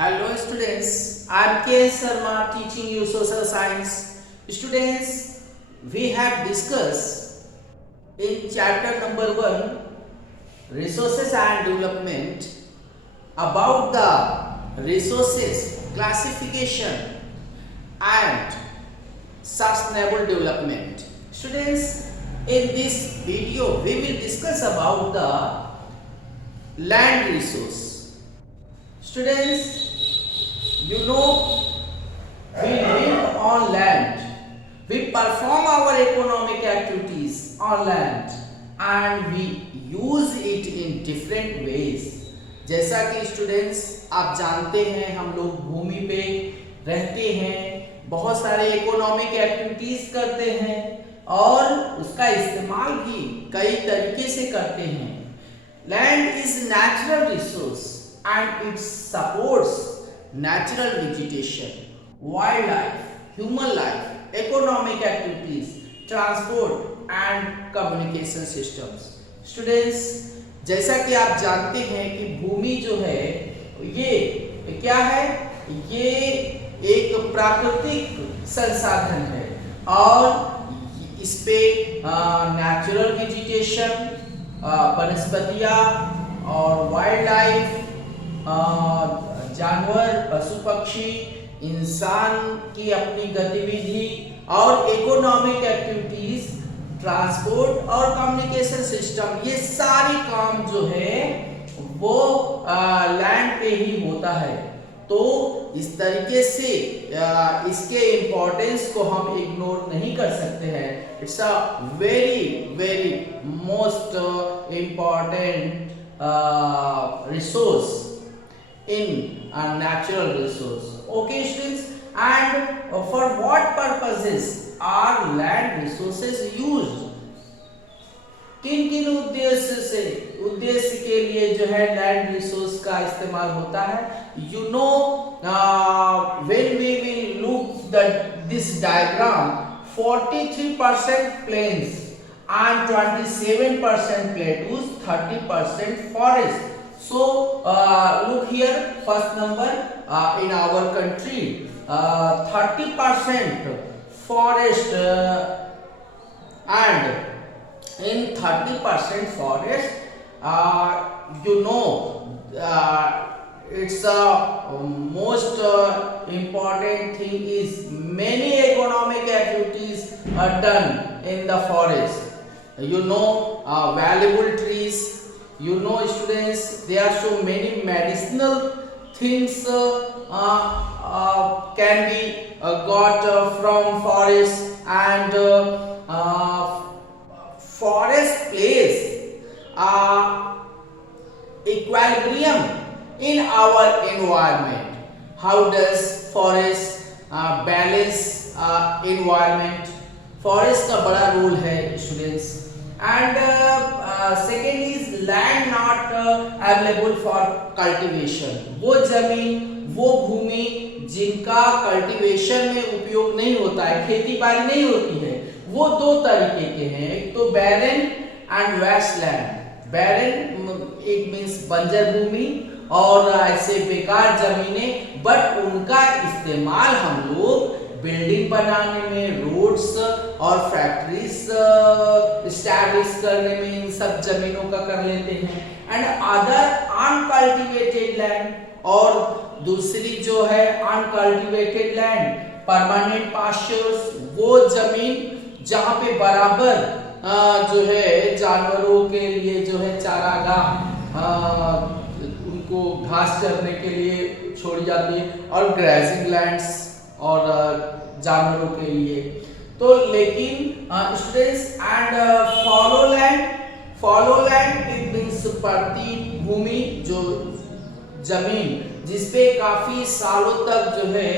Hello students, I am K. Sharma teaching you social science. Students, we have discussed in chapter number 1 resources and development about the resources classification and sustainable development. Students, in this video we will discuss about the land resource. Students, you know, we live on land, we perform our economic activities on land and we use it in different ways. जैसा कि students आप जानते हैं हम लोग भूमि पे रहते हैं, बहुत सारे इकोनॉमिक एक्टिविटीज करते हैं और उसका इस्तेमाल भी कई तरीके से करते हैं. Land is natural resource and it supports natural vegetation, wildlife, human life, economic activities, transport and communication systems. Students, जैसा कि आप जानते हैं कि भूमि जो है ये क्या है, ये एक प्राकृतिक संसाधन है और इस पे नेचुरल वेजिटेशन, वनस्पतियां और वाइल्ड लाइफ, जानवर, पशु पक्षी, इंसान की अपनी गतिविधि और इकोनॉमिक एक्टिविटीज, ट्रांसपोर्ट और कम्युनिकेशन सिस्टम, ये सारी काम जो है वो लैंड पे ही होता है. तो इस तरीके से इसके इम्पोर्टेंस को हम इग्नोर नहीं कर सकते हैं. It's a very very most important resource in a natural resource. Okay students, and for what purposes are land resources used? किन किन उद्देश्य के लिए जो है लैंड रिसोर्स का इस्तेमाल होता है? You know, when we will look this diagram, 43% plains and 27% plateaus, 30% forest. So look here, first number in our country, 30% forest and in 30% forest, you know, it's a most important thing is many economic activities are done in the forest. You know, valuable trees. You know students, there are so many medicinal things can be got from forest, and forest plays equilibrium in our environment. How does forest balance environment? Forest का बड़ा role है students. And second is land not available for cultivation. वो जमीन, वो भूमि जिनका cultivation में उपयोग नहीं होता है, खेती बाड़ी नहीं होती है, वो दो तरीके के हैं. एक तो barren and wasteland. Barren it means बंजर भूमि और ऐसे बेकार जमीनें, बट उनका इस्तेमाल हम लोग बिल्डिंग बनाने में, रोड्स और फैक्ट्रीज एस्टैब्लिश करने में इन सब जमीनों का कर लेते हैं. एंड अदर अनकल्टिवेटेड लैंड, और दूसरी जो है अनकल्टिवेटेड लैंड, परमानेंट पास्चर्स, वो जमीन जहां पे बराबर जो है जानवरों के लिए जो है चारागाह उनको घास चरने के लिए छोड़ी जाती है, और ग्रेजिंग लैंड्स और जानवरों के लिए. तो लेकिन students, and follow land it means प्रति भूमि, जो जमीन जिसपे काफी सालों तक जो है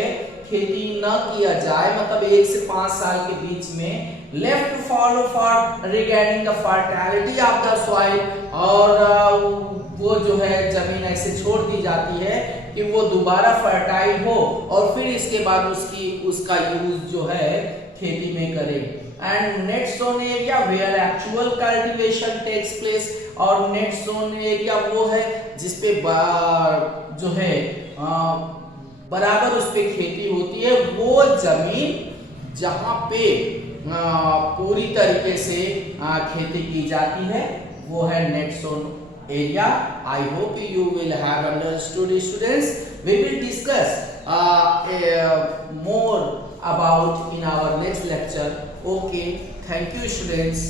खेती न किया जाए, मतलब 1 से 5 साल के बीच में. Left follow for regarding the fertility of the soil, और वो जो है जमीन ऐसे छोड़ दी जाती है कि वो दोबारा फर्टाइल हो और फिर इसके बाद उसका यूज जो है खेती में करें. And net sown area where actual cultivation takes place, और नेट सोन एरिया वो है जिसपे जो है बराबर उस पे खेती होती है, वो जमीन जहां पे पूरी तरीके से खेती की जाती है वो है net sown area. I hope you will have understood students. We will discuss more about in our next lecture. Okay, thank you students.